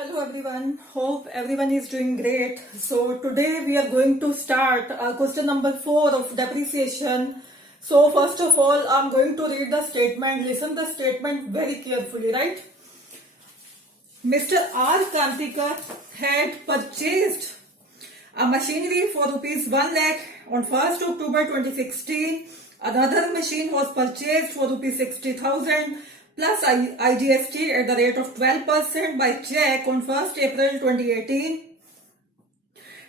Hello everyone, hope everyone is doing great. So today we are going to start question number 4 of depreciation. So first of all, I'm going to read the statement. Listen the statement very carefully, right? Mr. R. Kantikar had purchased a machinery for rupees 1 lakh on 1st October 2016. Another machine was purchased for rupees 60,000 plus IGST at the rate of 12% by check on 1st April 2018.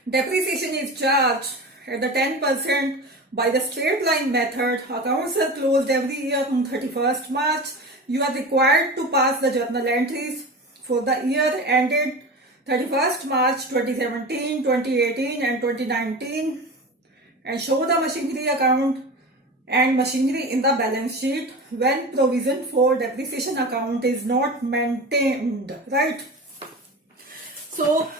Depreciation is charged at the 10% by the straight line method. Accounts are closed every year on 31st March. You are required to pass the journal entries for the year ended 31st March 2017, 2018 and 2019 and show the machinery account and machinery in the balance sheet when provision for depreciation account is not maintained, right? So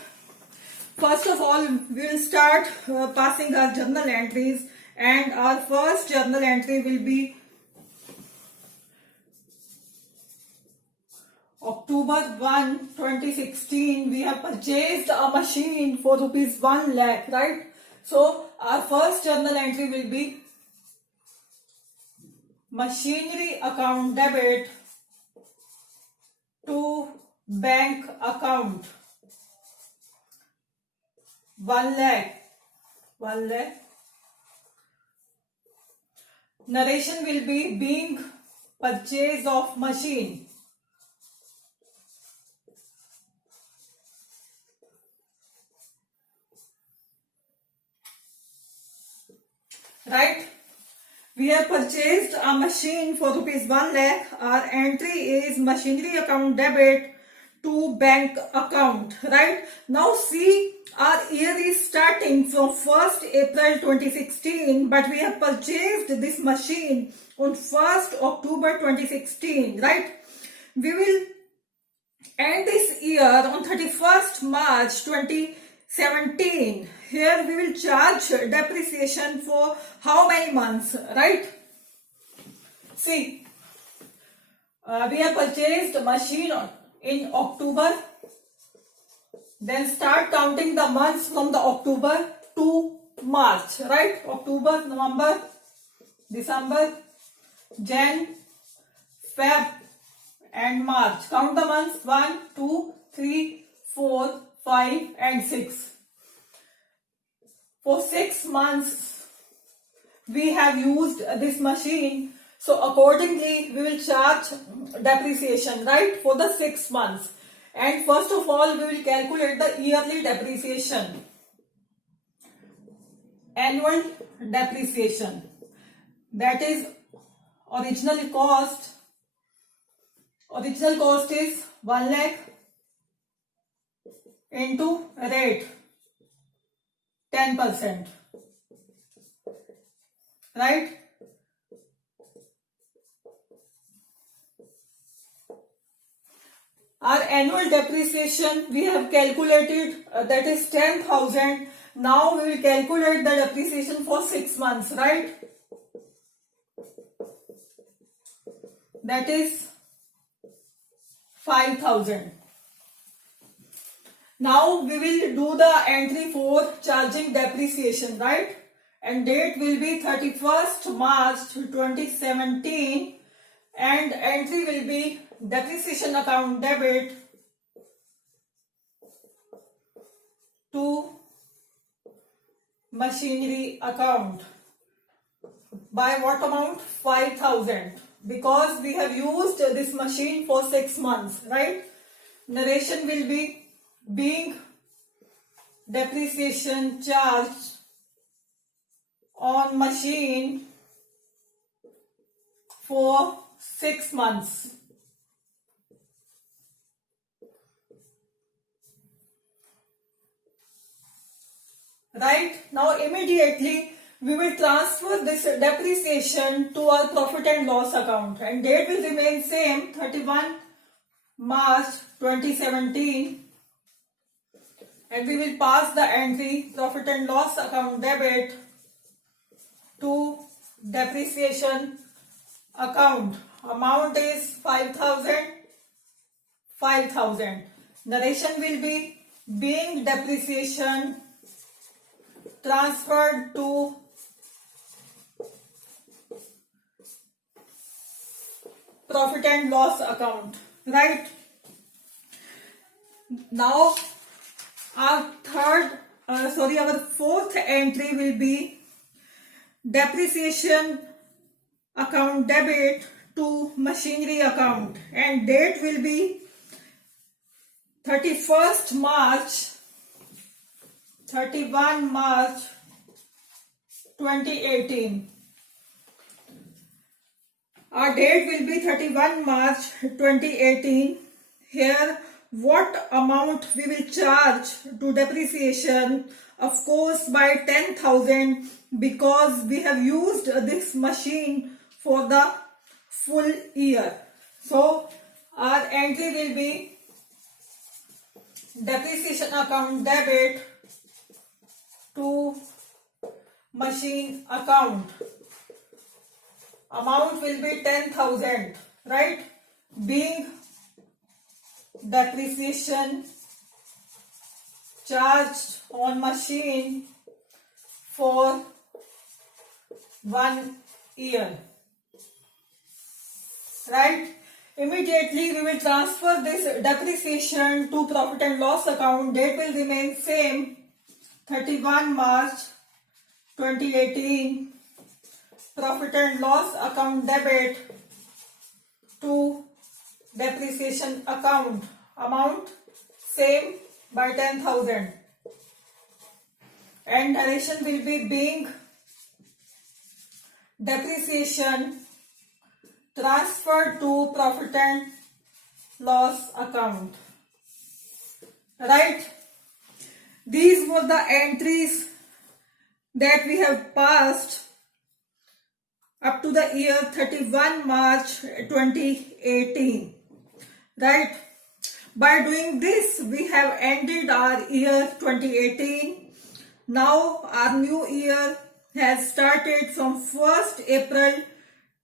first of all, we will start passing our journal entries, and our first journal entry will be October 1, 2016. We have purchased a machine for rupees 1 lakh, right? So our first journal entry will be machinery account debit to bank account 1 lakh. Narration will be being purchase of machine. Right? We have purchased a machine for rupees 1 lakh. Our entry is machinery account debit to bank account. Right? Now see, our year is starting from 1st April 2016, but we have purchased this machine on 1st October 2016. Right? We will end this year on 31st March 2017. Here we will charge depreciation for how many months, right? See, we have purchased a machine in October. Then start counting the months from the October to March, right? October, November, December, Jan, Feb and March. Count the months 1, 2, 3, 4, 5 and 6. For 6 months we have used this machine, so accordingly we will charge depreciation, right, for the 6 months. And first of all we will calculate the yearly depreciation. Annual depreciation, that is original cost is 1 lakh into rate 10%, right? Our annual depreciation we have calculated, that is 10,000. Now we will calculate the depreciation for 6 months, right? That is 5,000. Now we will do the entry for charging depreciation, right? And date will be 31st March 2017 and entry will be depreciation account debit to machinery account. By what amount? 5,000, because we have used this machine for 6 months, right? Narration will be being depreciation charged on machine for 6 months. Right? Now immediately we will transfer this depreciation to our profit and loss account, and date will remain same, 31 March 2017. And we will pass the entry profit and loss account debit to depreciation account. Amount is 5,000. Narration will be being depreciation transferred to profit and loss account, right? Now our our fourth entry will be depreciation account debit to machinery account, and date will be 31 March 2018. Our date will be 31 March 2018. Here, what amount we will charge to depreciation? Of course, by 10,000, because we have used this machine for the full year. So, our entry will be depreciation account debit to machine account. Amount will be 10,000, right? Being depreciation charged on machine for 1 year, right? Immediately we will transfer this depreciation to profit and loss account. Date will remain same, 31 March 2018. Profit and loss account debit to depreciation account. Amount same by 10,000. And narration will be being depreciation transferred to profit and loss account. Right? These were the entries that we have passed up to the year 31 March 2018. Right? By doing this, we have ended our year 2018. Now our new year has started from 1st April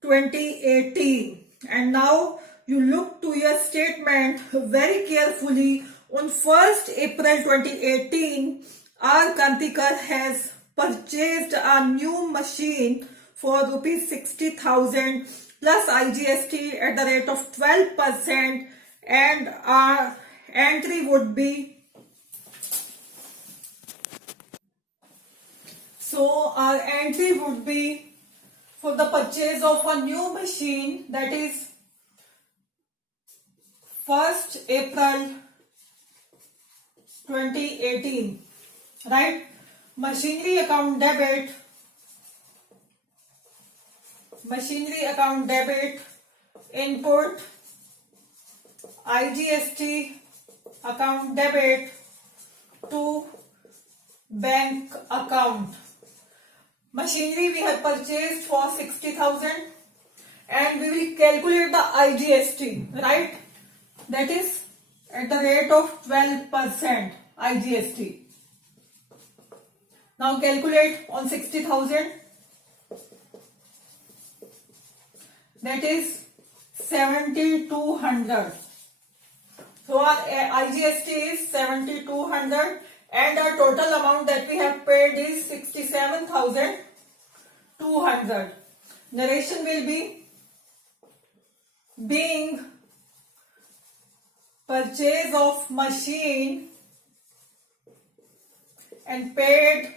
2018. And now you look to your statement very carefully. On 1st April 2018, our Kantikar has purchased a new machine for rupees 60,000 plus IGST at the rate of 12%, and our entry would be, for the purchase of a new machine, that is 1st April 2018, right? Machinery account debit, input IGST account debit to bank account. Machinery we have purchased for 60,000, and we will calculate the IGST, right? That is at the rate of 12% IGST. Now calculate on 60,000. That is 7,200. So our IGST is 7,200, and our total amount that we have paid is 67,200. Narration will be being purchase of machine and paid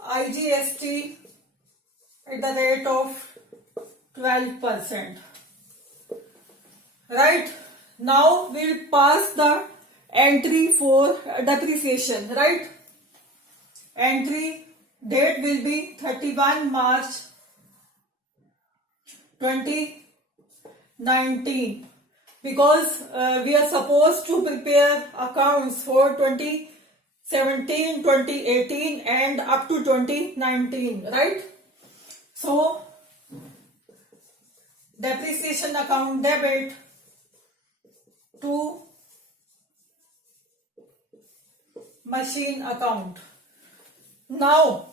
IGST at the rate of 12%. Right? Now we'll pass the entry for depreciation, right? Entry date will be 31 March 2019, because we are supposed to prepare accounts for 2017, 2018 and up to 2019, right? So depreciation account debit to machine account. Now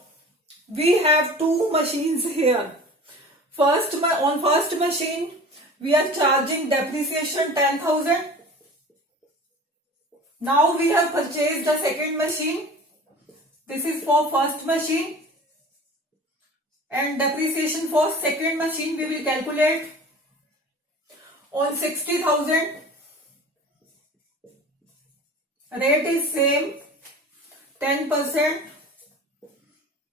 we have two machines here. On first machine we are charging depreciation 10,000, Now we have purchased the second machine. This is for first machine, and depreciation for second machine we will calculate on 60,000. Rate is same, 10%.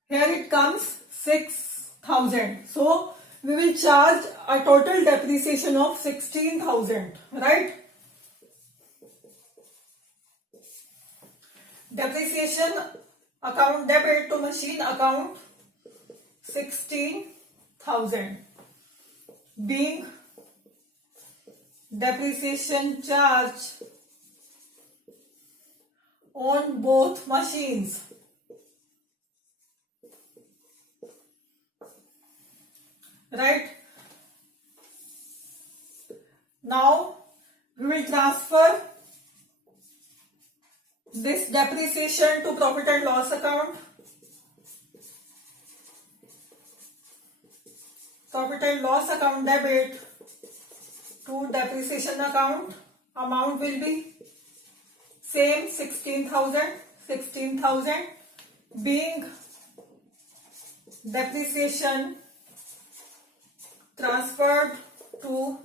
Here it comes 6,000. So we will charge a total depreciation of 16,000, right? Depreciation account debit to machine account 16,000 being depreciation charge on both machines. Right? Now we will transfer this depreciation to profit and loss account. Profit and loss account debit to depreciation account. Amount will be same, 16,000. 16,000 being depreciation transferred to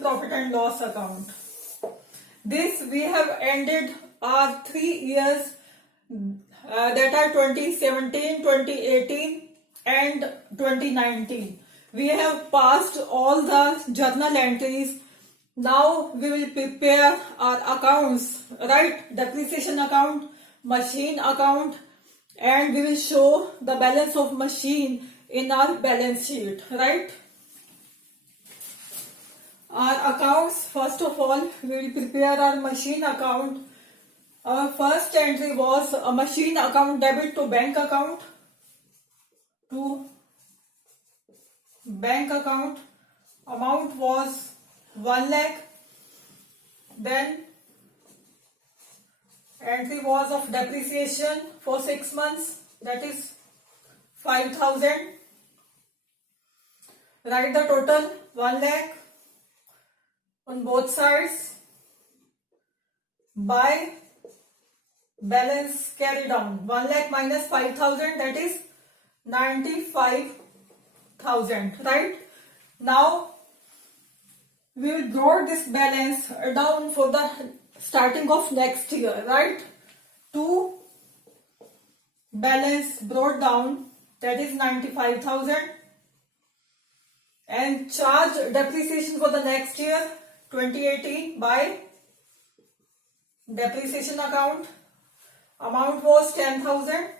profit and loss account. This we have ended our 3 years that are 2017, 2018 and 2019. We have passed all the journal entries. Now we will prepare our accounts, right? Depreciation account, machine account, and we will show the balance of machine in our balance sheet, right? Our accounts, first of all, we will prepare our machine account. Our first entry was a machine account debit to bank account. Amount was 1 lakh. Then entry was of depreciation for 6 months, that is 5,000. Write the total 1 lakh on both sides by balance carry down. 1 lakh minus 5,000, that is 95,000, right? Now we will draw this balance down for the starting of next year, right? To balance brought down, that is 95,000, and charge depreciation for the next year 2018 by depreciation account. Amount was 10,000,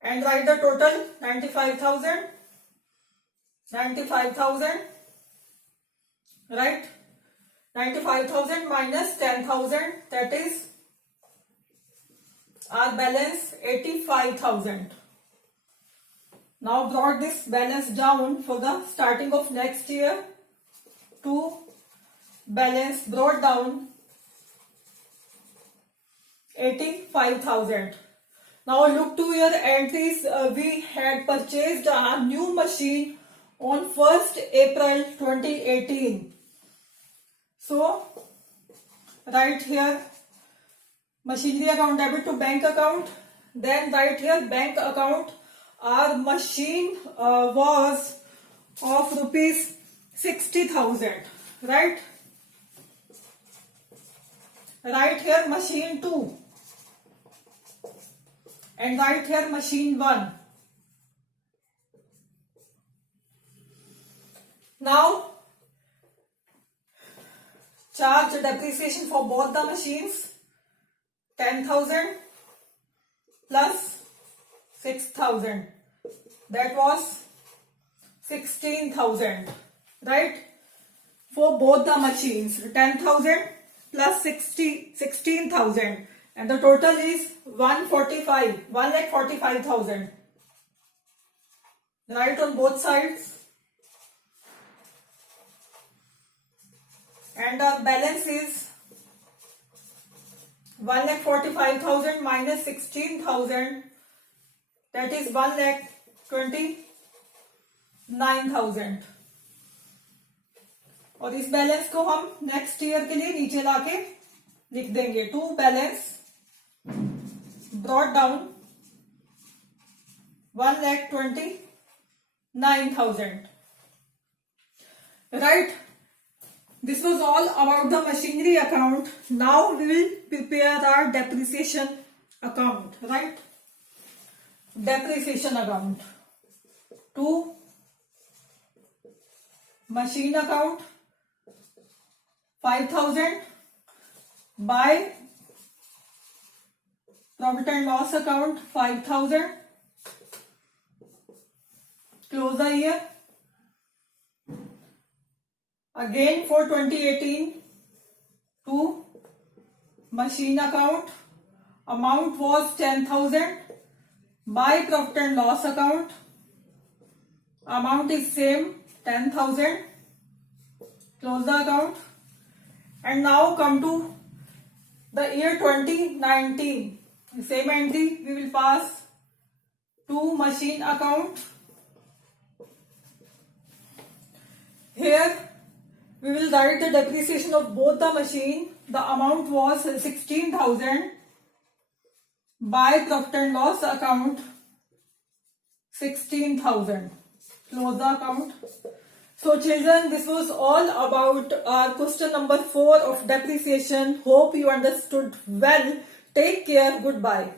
and write the total 95,000. 95,000, right? 95,000 minus 10,000, that is our balance 85,000. Now brought this balance down for the starting of next year to balance brought down 85,000. Now look to your entries. We had purchased a new machine on 1st April 2018. So write here machinery account debit to bank account. Then write here bank account. Our machine was of rupees 60,000, right? Write here machine 2 and write here machine 1. Now charge depreciation for both the machines, 10,000 plus 6,000, that was 16,000, right? For both the machines, 10,000 plus 16,000, and the total is 1,45,000. Write on both sides. And our balance is 1,45,000 minus 16,000, that is 1,29,000. और इस balance को हम next year के लिए नीचे लाके लिख देंगे. To balance brought down 1,29,000. Right? This was all about the machinery account. Now we will prepare our depreciation account. Right? Depreciation account. To machine account 5,000 by profit and loss account 5,000. Close the year. Again for 2018 to machine account amount was 10,000 by profit and loss account amount is same 10,000. Close the account. And now come to the year 2019. Same entry we will pass to machine account. Here we will write the depreciation of both the machine. The amount was 16,000 by profit and loss account 16,000. Close the account. So children, this was all about our question number 4 of depreciation. Hope you understood well. Take care. Goodbye.